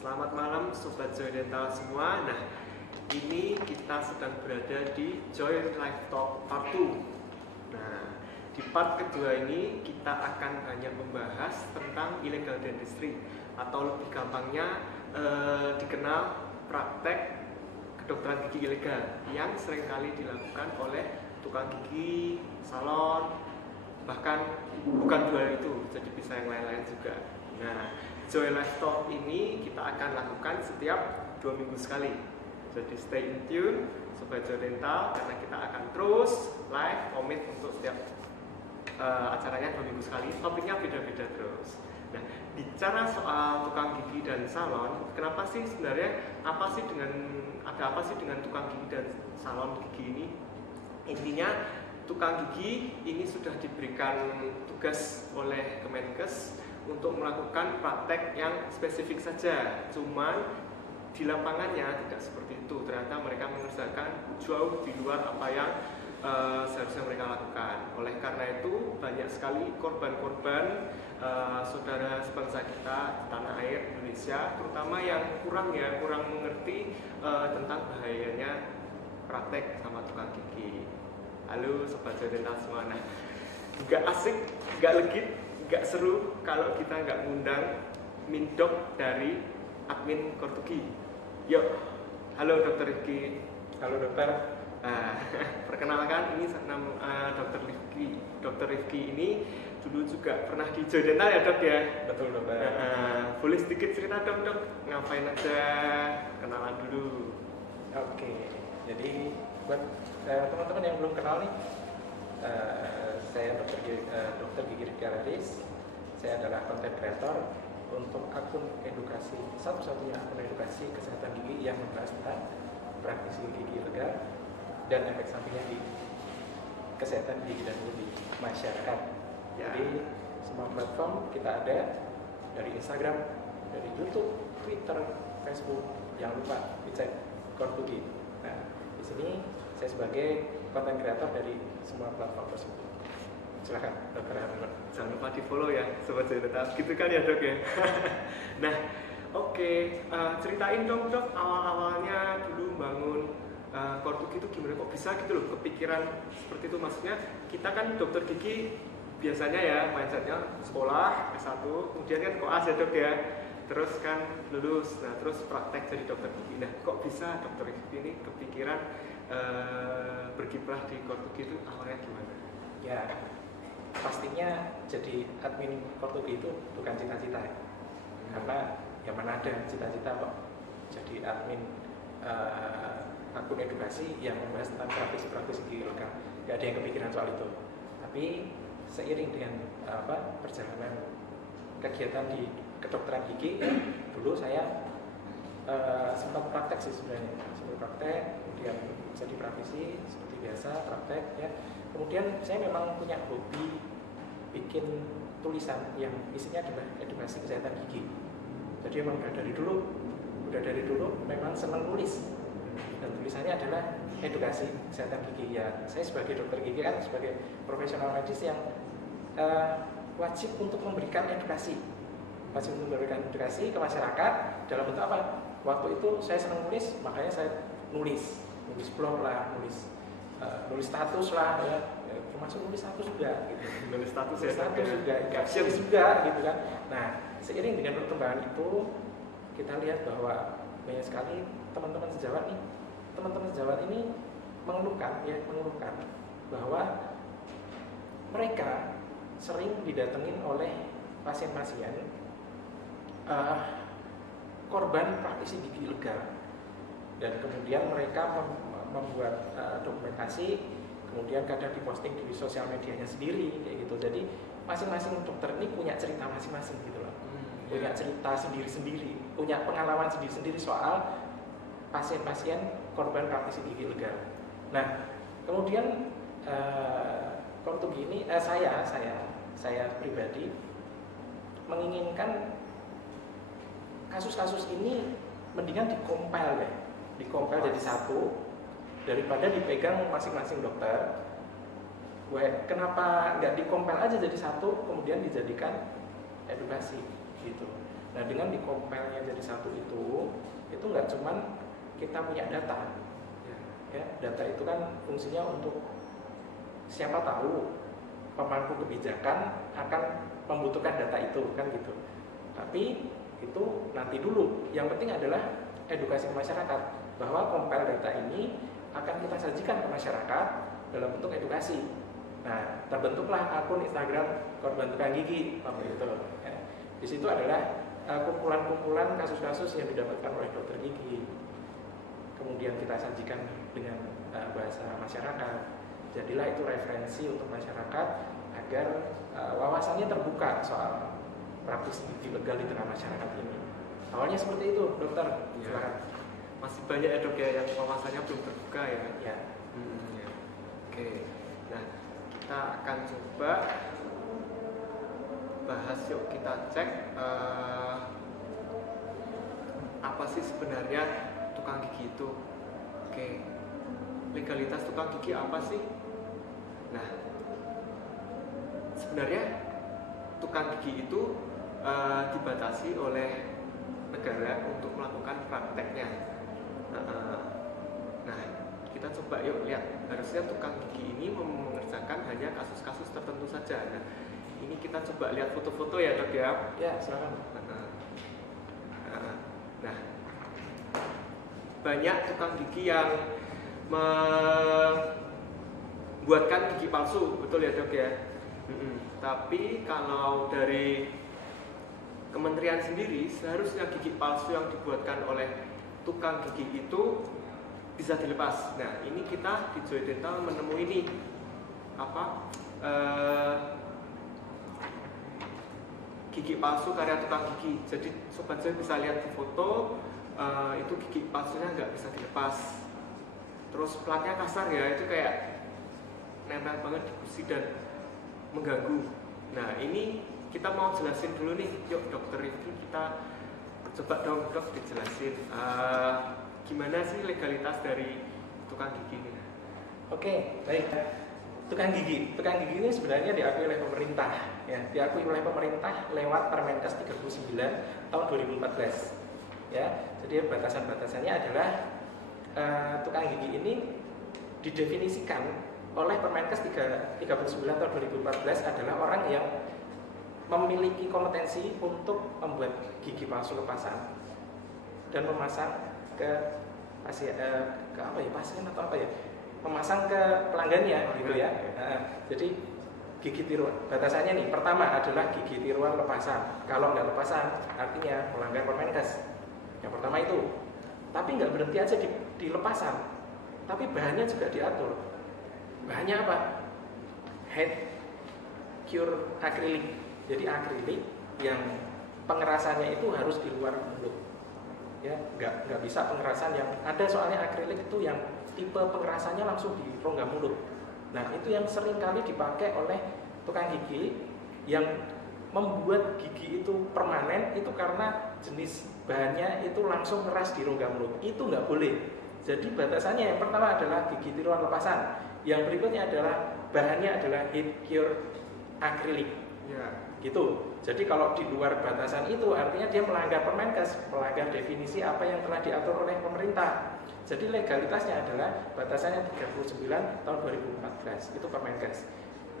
Selamat malam Sobat Joy Dental semua. Nah, ini kita sedang berada di Joy Life Talk Part 2. Nah, di part kedua ini kita akan banyak membahas tentang illegal dentistry, atau lebih gampangnya dikenal praktek kedokteran gigi ilegal yang seringkali dilakukan oleh tukang gigi, salon, bahkan bukan dua itu, jadi bisa yang lain-lain juga. Nah, Joy Life Talk ini kita akan lakukan setiap 2 minggu sekali. Jadi stay in tune Sobat Joy Dental, karena kita akan terus live komit untuk setiap acaranya 2 minggu sekali. Topiknya beda-beda terus. Nah, bicara soal tukang gigi dan salon, kenapa sih sebenarnya ada apa sih dengan tukang gigi dan salon gigi ini? Intinya tukang gigi ini sudah diberikan tugas oleh Kemenkes untuk melakukan praktek yang spesifik saja, cuman di lapangannya tidak seperti itu. Ternyata mereka mengerjakan jauh di luar apa yang seharusnya mereka lakukan. Oleh karena itu banyak sekali korban-korban saudara sebangsa kita di tanah air Indonesia, terutama yang kurang mengerti tentang bahayanya praktek sama tukang gigi. Halo Sobat Joy Dental semua. Nah, nggak asik, nggak legit, nggak seru kalau kita nggak ngundang Mindok dari admin Kortugi. Yuk, halo Dokter Rifki. Halo dokter. Perkenalkan, ini Dokter Rifki. Dokter Rifki ini dulu juga pernah di Joy Dental ya dok ya? Betul dokter. Boleh sedikit cerita dok, ngapain aja, kenalan dulu. Oke, jadi buat teman-teman yang belum kenal nih, saya Dokter Gigi Rifki Aladis. Saya adalah content creator untuk akun edukasi, satu-satunya akun edukasi kesehatan gigi yang membahas tentang praktisi gigi ilegal dan efek sampingnya di kesehatan gigi dan mulut di masyarakat. Ya. Jadi semua platform kita ada, dari Instagram, dari YouTube, Twitter, Facebook. Jangan lupa dicek Kortugi. Nah, di sini saya sebagai content creator dari semua platform tersebut. Silakan Dokter Harun. Jangan lupa di follow ya Sobat Joy Dental, gitu kan ya dok ya. Nah, oke. Ceritain dong dok, awal-awalnya dulu bangun Kortugi itu gimana, kok bisa gitu loh kepikiran seperti itu? Maksudnya kita kan dokter gigi biasanya ya mindsetnya sekolah S1, kemudian kan koas ya dok ya, terus kan lulus, nah terus praktek jadi dokter gigi. Nah, kok bisa dokter gigi ini kepikiran berkiprah di Kortugi itu awalnya gimana? Ya, pastinya jadi admin Kortugi itu bukan cita-cita ya. Karena ya mana ada cita-cita kok jadi admin akun edukasi yang membahas tentang praktisi gigi ilegal. Gak ada yang kepikiran soal itu. Tapi seiring dengan perjalanan kegiatan di kedokteran gigi, dulu saya sempat praktek sih sebenarnya. Sempat praktek, kemudian jadi praktisi seperti biasa praktek ya. Kemudian saya memang punya hobi bikin tulisan yang isinya adalah edukasi kesehatan gigi. Jadi memang udah dari dulu memang senang nulis, dan tulisannya adalah edukasi kesehatan gigi. Ya, saya sebagai dokter gigi kan sebagai profesional medis yang wajib untuk memberikan edukasi ke masyarakat dalam bentuk apa? Waktu itu saya senang nulis, makanya saya nulis blog lah, nulis status lah ya, termasuk nulis status juga gitu. Nulis status juga, caption juga gitu kan. Nah, seiring dengan perkembangan itu kita lihat bahwa banyak sekali teman-teman sejawat ini mengeluhkan bahwa mereka sering didatengin oleh pasien-pasien korban praktisi gigi ilegal, dan kemudian mereka membuat dokumentasi, kemudian kadang diposting di sosial medianya sendiri kayak gitu. Jadi masing-masing dokter ini punya cerita masing-masing gitu loh. Punya cerita sendiri-sendiri, punya pengalaman sendiri-sendiri soal pasien-pasien korban praktisi gigi ilegal. Nah, kemudian Kortugi ini saya pribadi menginginkan kasus-kasus ini mendingan dikompil jadi satu daripada dipegang masing-masing dokter. Kenapa nggak dikompil aja jadi satu, kemudian dijadikan edukasi gitu. Nah, dengan dikompilnya jadi satu itu nggak cuman kita punya data. Ya, data itu kan fungsinya untuk siapa tahu pemangku kebijakan akan membutuhkan data itu kan gitu. Tapi itu nanti dulu. Yang penting adalah edukasi ke masyarakat bahwa compile data ini akan kita sajikan ke masyarakat dalam bentuk edukasi. Nah, terbentuklah akun Instagram Korban Tukang Gigi waktu itu. Ya. Di situ adalah kumpulan-kumpulan kasus-kasus yang didapatkan oleh dokter gigi. Kemudian kita sajikan dengan bahasa masyarakat. Jadilah itu referensi untuk masyarakat agar wawasannya terbuka soal praktis gigi legal di tengah masyarakat ini. Awalnya seperti itu, dokter. Ya. Masih banyak ya dok ya yang wawasannya belum terbuka ya. Ya. Ya. Oke. Nah, kita akan coba bahas, yuk kita cek apa sih sebenarnya tukang gigi itu. Oke. Legalitas tukang gigi apa sih? Nah, sebenarnya tukang gigi itu dibatasi oleh negara untuk melakukan prakteknya. Nah, kita coba yuk lihat. Harusnya tukang gigi ini mengerjakan hanya kasus-kasus tertentu saja. Nah, ini kita coba lihat foto-foto ya dok ya. Ya, silakan. Nah, banyak tukang gigi yang membuatkan gigi palsu, betul ya dok ya. Tapi kalau dari kementerian sendiri, seharusnya gigi palsu yang dibuatkan oleh tukang gigi itu bisa dilepas. Nah, ini kita di Joy Dental menemui ini gigi palsu karya tukang gigi. Jadi sobat Joy bisa lihat di foto, itu gigi palsunya nggak bisa dilepas. Terus platnya kasar ya, itu kayak nempel banget di kursi dan mengganggu. Nah, ini kita mau jelasin dulu nih, yuk dokter itu kita coba dong dok dijelasin gimana sih legalitas dari tukang gigi ini. Oke, baik. Tukang gigi ini sebenarnya diakui oleh pemerintah, ya, diakui oleh pemerintah lewat Permenkes 39 tahun 2014. Ya, jadi batasan-batasannya adalah tukang gigi ini didefinisikan oleh Permenkes 39 tahun 2014 adalah orang yang memiliki kompetensi untuk membuat gigi palsu lepasan dan memasang ke pasien pasien atau apa ya, memasang ke pelanggannya gitu ya. Jadi gigi tiruan batasannya nih, pertama adalah gigi tiruan lepasan. Kalau nggak lepasan artinya melanggar Permenkes. Yang pertama itu. Tapi nggak berhenti aja di lepasan, tapi bahannya juga diatur. Bahannya apa? Head cure akrilik. Jadi akrilik yang pengerasannya itu harus di luar mulut. Ya, nggak bisa pengerasan yang ada, soalnya akrilik itu yang tipe pengerasannya langsung di rongga mulut. Nah, itu yang sering kali dipakai oleh tukang gigi yang membuat gigi itu permanen itu karena jenis bahannya itu langsung keras di rongga mulut. Itu nggak boleh. Jadi batasannya yang pertama adalah gigi tiruan lepasan. Yang berikutnya adalah bahannya adalah head cure akrilik. Ya, gitu. Jadi kalau di luar batasan itu artinya dia melanggar Permenkes, melanggar definisi apa yang telah diatur oleh pemerintah. Jadi legalitasnya adalah batasannya 39 tahun 2014, itu Permenkes.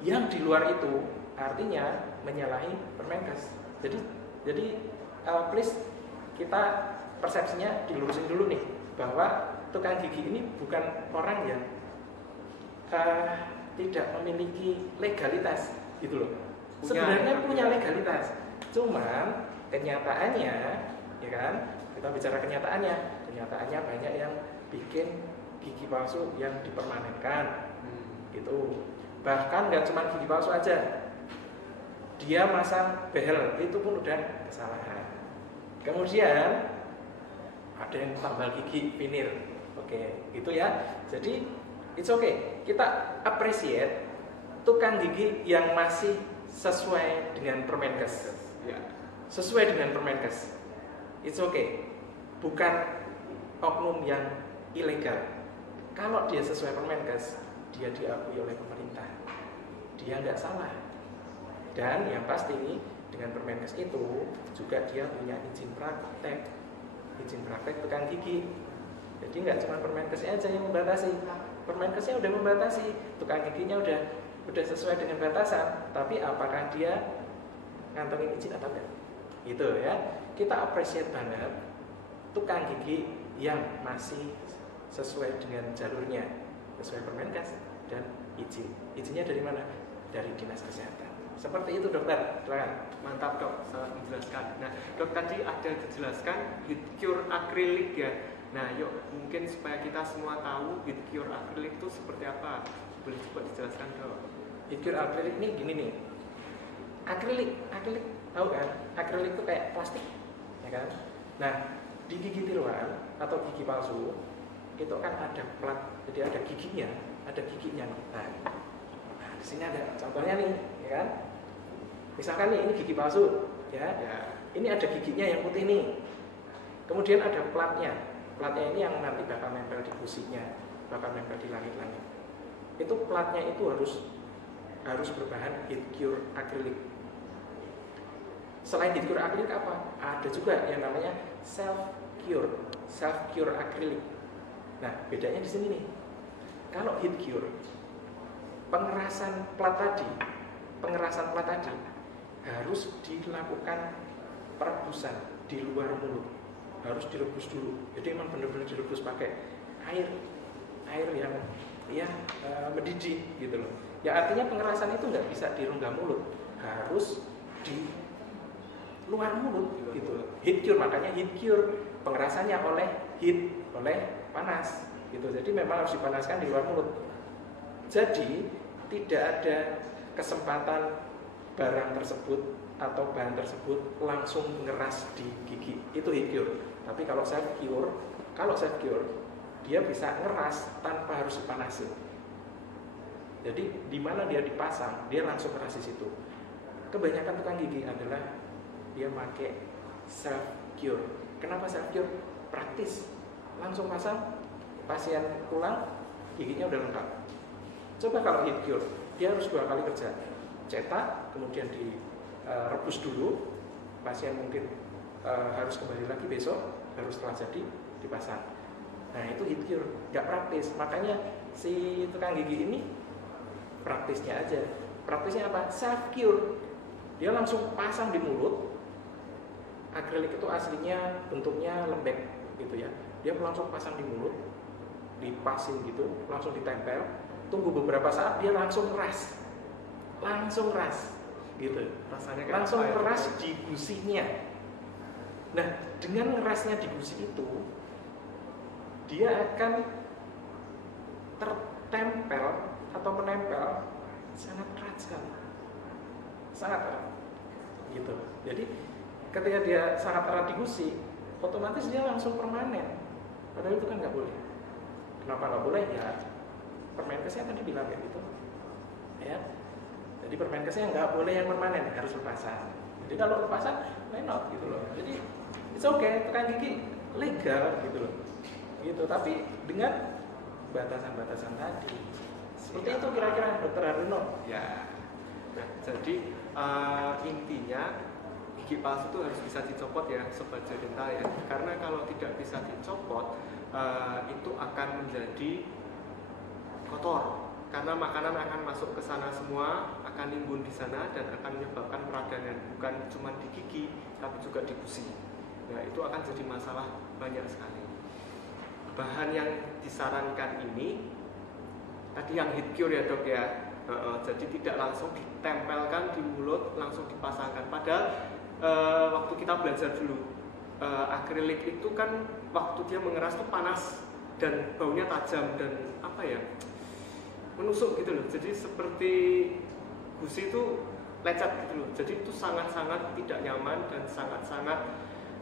Yang di luar itu artinya menyalahi Permenkes. Jadi please kita persepsinya dilurusin dulu nih, bahwa tukang gigi ini bukan orang yang tidak memiliki legalitas gitu loh. Sebenarnya punya legalitas, cuman kenyataannya, ya kan? Kita bicara kenyataannya banyak yang bikin gigi palsu yang dipermanenkan, gitu. Bahkan nggak cuma gigi palsu aja, dia masang behel, itu pun udah kesalahan. Kemudian ada yang tambal gigi veneer, oke, gitu ya. Jadi it's okay, kita appreciate tukang gigi yang masih sesuai dengan Permenkes, ya. Sesuai dengan Permenkes, it's okay. Bukan oknum yang ilegal. Kalau dia sesuai Permenkes, dia diakui oleh pemerintah, dia nggak salah. Dan yang pasti Dengan Permenkes itu juga dia punya izin praktek tukang gigi. Jadi nggak cuma Permenkesnya aja yang membatasi, Permenkesnya udah membatasi, tukang giginya udah sesuai dengan batasan, tapi apakah dia ngantongin izin atau enggak? Gitu ya. Kita appreciate banget tukang gigi yang masih sesuai dengan jalurnya, sesuai Permenkes dan izin. Izinnya dari mana? Dari Dinas Kesehatan. Seperti itu dokter, silakan. Mantap dok, sangat menjelaskan. Nah dok tadi ada dijelaskan Heatcure akrilik ya. Nah yuk mungkin supaya kita semua tahu Heatcure akrilik itu seperti apa, boleh coba dijelaskan dok. Heatcure akrilik ini gini nih, akrilik tahu kan? Akrilik itu kayak plastik, ya kan? Nah di gigi tiruan atau gigi palsu itu kan ada plat, jadi ada giginya. Nah di sini ada contohnya nih, ya kan? Misalkan nih ini gigi palsu, ya. Ini ada giginya yang putih nih. Kemudian ada platnya. Platnya ini yang nanti bakal nempel di gusinya, bakal nempel di langit-langit. Itu platnya itu harus berbahan Heatcure akrilik. Selain Heatcure akrilik apa? Ada juga yang namanya self cure akrilik. Nah, bedanya di sini nih. Kalau Heatcure pengerasan plat tadi harus dilakukan perebusan di luar mulut, harus direbus dulu. Jadi memang benar-benar direbus pakai air yang mendidih gitu loh. Ya artinya pengerasan itu nggak bisa di rongga mulut, harus di luar mulut gitu. Heatcure, makanya Heatcure pengerasannya oleh panas gitu. Jadi memang harus dipanaskan di luar mulut. Jadi tidak ada kesempatan barang tersebut atau bahan tersebut langsung mengeras di gigi. Itu Heatcure. Tapi kalau self cure dia bisa ngeras tanpa harus dipanasin. Jadi di mana dia dipasang, dia langsung keras di situ. Kebanyakan tukang gigi adalah dia pakai self cure. Kenapa self cure? Praktis. Langsung pasang, pasien pulang, giginya udah lengkap. Coba kalau Heatcure, dia harus 2 kali kerja. Cetak, kemudian direbus dulu, pasien mungkin harus kembali lagi besok, baru setelah jadi dipasang. Nah itu Heatcure, nggak praktis. Makanya si tukang gigi ini praktisnya aja. Praktisnya apa? Self cure. Dia langsung pasang di mulut. Akrilik itu aslinya bentuknya lembek gitu ya. Dia langsung pasang di mulut, dipasin gitu, langsung ditempel. Tunggu beberapa saat dia langsung ras gitu. Rasanya kayak langsung apa ya? keras di gusinya. Nah dengan ngerasnya di gusi itu, dia akan tertempel atau menempel sangat erat sekali, sangat erat gitu. Jadi ketika dia sangat erat di gusi, otomatis dia langsung permanen. Padahal itu kan nggak boleh. Kenapa nggak boleh? Ya Permenkesnya tadi bilang kayak gitu, ya. Jadi Permenkesnya nggak boleh yang permanen, harus lepasan. Jadi kalau lepasan, why not gitu loh. Jadi it's okay, tukang gigi legal gitu loh. Gitu, tapi dengan batasan-batasan tadi. Seperti itu kira-kira Dokter Harlino. Ya. Nah, jadi intinya gigi palsu itu harus bisa dicopot ya sobat Joydental ya. Karena kalau tidak bisa dicopot itu akan menjadi kotor. Karena makanan akan masuk ke sana semua, akan nimbun di sana dan akan menyebabkan peradangan bukan cuma di gigi tapi juga di gusi. Nah, itu akan jadi masalah banyak sekali. Bahan yang disarankan ini tadi yang Heatcure ya dok ya, jadi tidak langsung ditempelkan di mulut, langsung dipasangkan. Padahal waktu kita belajar dulu akrilik itu kan waktu dia mengeras itu panas dan baunya tajam dan apa ya, menusuk gitu loh. Jadi seperti gusi itu lecet gitu loh. Jadi itu sangat-sangat tidak nyaman dan sangat-sangat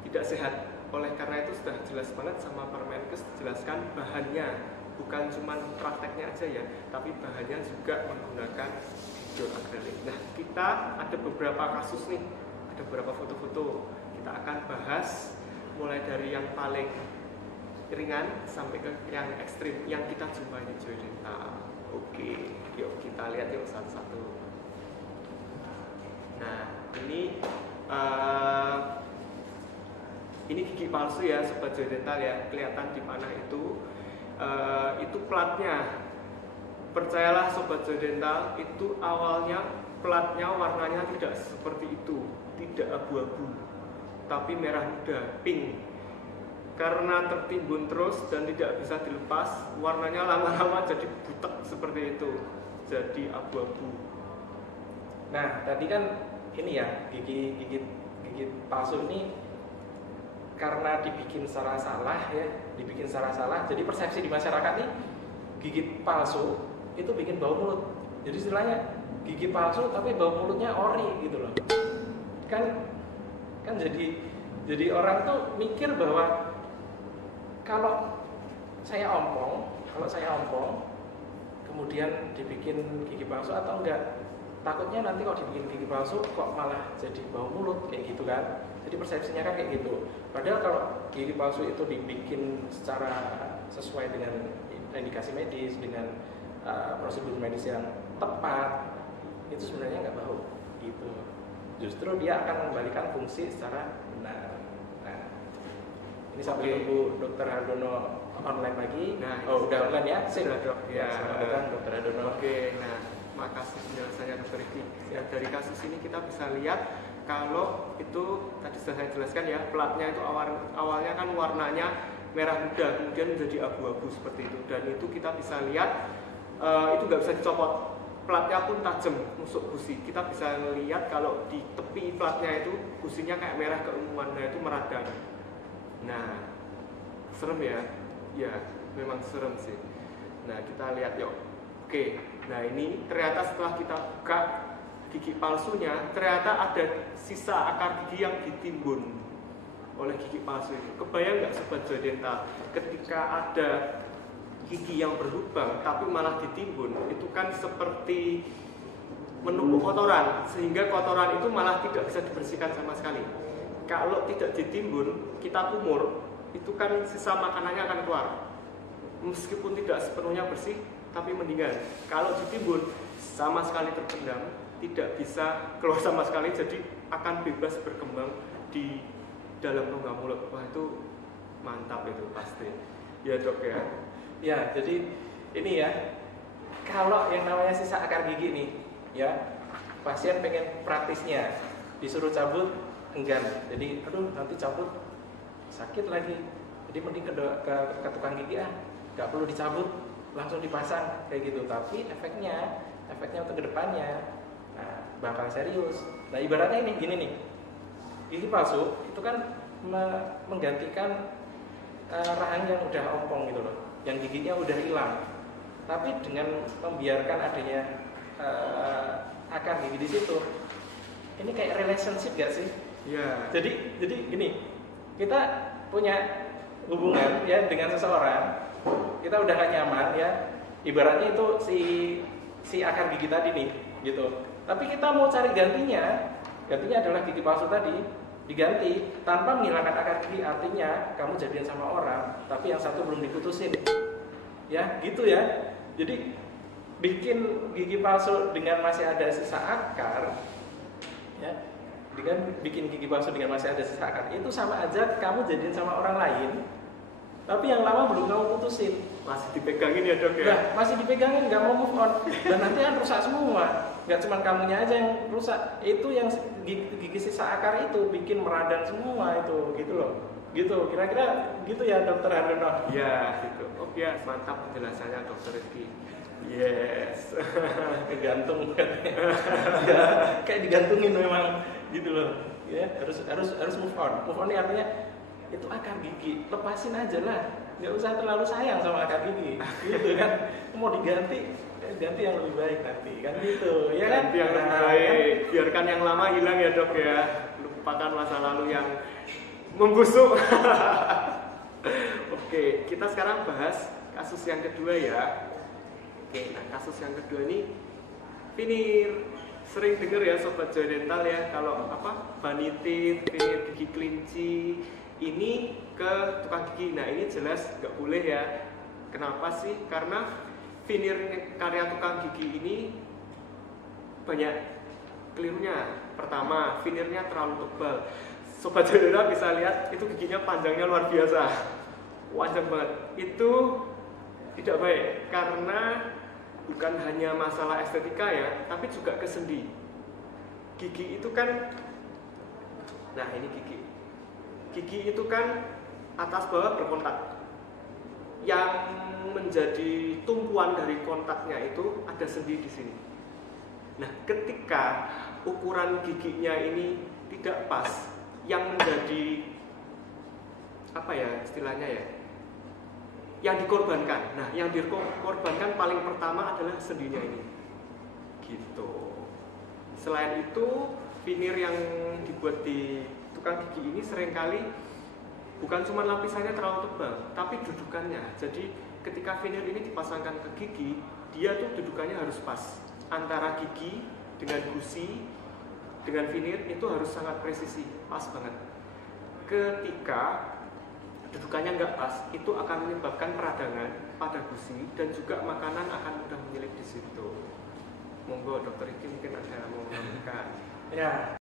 tidak sehat. Oleh karena itu sudah jelas banget sama Permenkes jelaskan bahannya, bukan cuma prakteknya aja ya, tapi bahannya juga menggunakan Heatcure akrilik. Nah, kita ada beberapa kasus nih, ada beberapa foto-foto. Kita akan bahas mulai dari yang paling ringan sampai ke yang ekstrim yang kita jumpai di Joydental. Oke, yuk kita lihat yuk satu-satu. Nah, ini gigi palsu ya sobat Joy Dental ya, kelihatan di mana itu platnya. Percayalah sobat Joy Dental, itu awalnya platnya warnanya tidak seperti itu, tidak abu-abu, tapi merah muda, pink. Karena tertimbun terus dan tidak bisa dilepas, warnanya lama-lama jadi butek seperti itu, jadi abu-abu. Nah, tadi kan ini ya, gigi palsu ini karena dibikin secara salah ya, jadi persepsi di masyarakat nih gigi palsu itu bikin bau mulut. Jadi istilahnya gigi palsu tapi bau mulutnya ori gitu loh. Kan jadi orang tuh mikir bahwa kalau saya ompong kemudian dibikin gigi palsu atau enggak, takutnya nanti kalau dibikin gigi palsu kok malah jadi bau mulut kayak gitu kan. Jadi persepsinya kan kayak gitu. Padahal kalau gigi palsu itu dibikin secara sesuai dengan indikasi medis, dengan prosedur medis yang tepat, itu sebenarnya nggak bau gitu. Justru dia akan mengembalikan fungsi secara benar. Nah, ini sampai nunggu Dokter Hardono online lagi. Nah, udah online ya? Sudah dok. Ya, selamat datang Dokter Hardono. Nah, makasih penjelasannya Dokter Riki. Ya, dari kasus ini kita bisa lihat kalau itu tadi sudah saya jelaskan ya, platnya itu awalnya kan warnanya merah muda, kemudian menjadi abu-abu seperti itu, dan itu kita bisa lihat itu nggak bisa dicopot, platnya pun tajam, nusuk gusi. Kita bisa lihat kalau di tepi platnya itu gusinya kayak merah keunguan, nah itu meradang. Nah, serem ya, ya memang serem sih. Nah kita lihat yuk. Oke, nah ini ternyata setelah kita buka gigi palsunya, ternyata ada sisa akar gigi yang ditimbun oleh gigi palsu itu. Kebayang nggak sobat Joy Dental, ketika ada gigi yang berlubang tapi malah ditimbun, itu kan seperti menumpuk kotoran, sehingga kotoran itu malah tidak bisa dibersihkan sama sekali. Kalau tidak ditimbun, kita kumur, itu kan sisa makanannya akan keluar, meskipun tidak sepenuhnya bersih, tapi mendingan. Kalau ditimbun, sama sekali terpendam, tidak bisa keluar sama sekali, jadi akan bebas berkembang di dalam rongga mulut. Wah, itu mantap itu pasti. Ya dok ya. Ya, jadi ini ya, kalau yang namanya sisa akar gigi nih, ya pasien pengen praktisnya, disuruh cabut enggan. Jadi, aduh nanti cabut sakit lagi. Jadi mending ke tukang gigi nggak perlu dicabut, langsung dipasang kayak gitu. Tapi efeknya untuk kedepannya, nah bakal serius. Nah ibaratnya ini gini nih, gigi palsu itu kan menggantikan rahang yang udah ompong gitu loh, yang giginya udah hilang. Tapi dengan membiarkan adanya akar gigi di situ, ini kayak relationship gak sih? Iya. Jadi gini, kita punya hubungan ya dengan seseorang, kita udah gak nyaman ya, ibaratnya itu si akar gigi tadi nih, gitu. Tapi kita mau cari gantinya adalah gigi palsu tadi, diganti tanpa menghilangkan akar gigi. Artinya kamu jadian sama orang, tapi yang satu belum diputusin, ya gitu ya. Jadi bikin gigi palsu dengan masih ada sisa akar, ya, dengan bikin gigi palsu dengan masih ada sisa akar, itu sama aja kamu jadian sama orang lain, tapi yang lama belum kamu putusin. Masih dipegangin ya dok ya? Nah, masih dipegangin, nggak mau move on. Dan nanti kan rusak semua. Nggak cuma kamunya aja yang rusak. Itu yang gigi sisa akar itu bikin meradang semua itu, gitu loh. Gitu, kira-kira gitu ya Dokter Hardono? Ya, gitu. Oh ya, mantap penjelasannya Dokter Rizky. Yes. Kegantung ya, kayak digantungin memang gitu loh. Ya, harus move on. Move on ini artinya itu akar gigi, lepasin aja lah. Nggak usah terlalu sayang sama akar gigi, gitu kan? Mau ganti yang lebih baik nanti, kan gitu, ya kan? Ganti yang lebih baik, biarkan yang lama hilang ya dok ya. Lupakan masa lalu yang membusuk. Oke, kita sekarang bahas kasus yang kedua ya. Oke, nah kasus yang kedua ini veneer. Sering dengar ya sobat Joy Dental ya, kalau vanitin, veneer gigi kelinci ini ke tukang gigi. Nah ini jelas nggak boleh ya. Kenapa sih? Karena veneer karya tukang gigi ini banyak kelirunya. Pertama, veneernya terlalu tebal. Sobat Jodera bisa lihat itu giginya panjangnya luar biasa, panjang banget. Itu tidak baik karena bukan hanya masalah estetika ya, tapi juga ke sendi. Gigi itu kan, nah ini gigi. Gigi itu kan atas bawah berkontak. Yang menjadi tumpuan dari kontaknya itu ada sendi di sini. Nah, ketika ukuran giginya ini tidak pas, yang menjadi apa ya istilahnya ya? Yang dikorbankan. Nah, yang dikorbankan paling pertama adalah sendinya ini. Gitu. Selain itu, veneer yang dibuat di tukang gigi ini seringkali bukan cuma lapisannya terlalu tebal, tapi dudukannya. Jadi, ketika veneer ini dipasangkan ke gigi, dia tuh dudukannya harus pas. Antara gigi dengan gusi dengan veneer itu harus sangat presisi, pas banget. Ketika dudukannya nggak pas, itu akan menyebabkan peradangan pada gusi dan juga makanan akan mudah menyelip di situ. Monggo Dokter Iki mungkin ada mau menambahkan. Ya,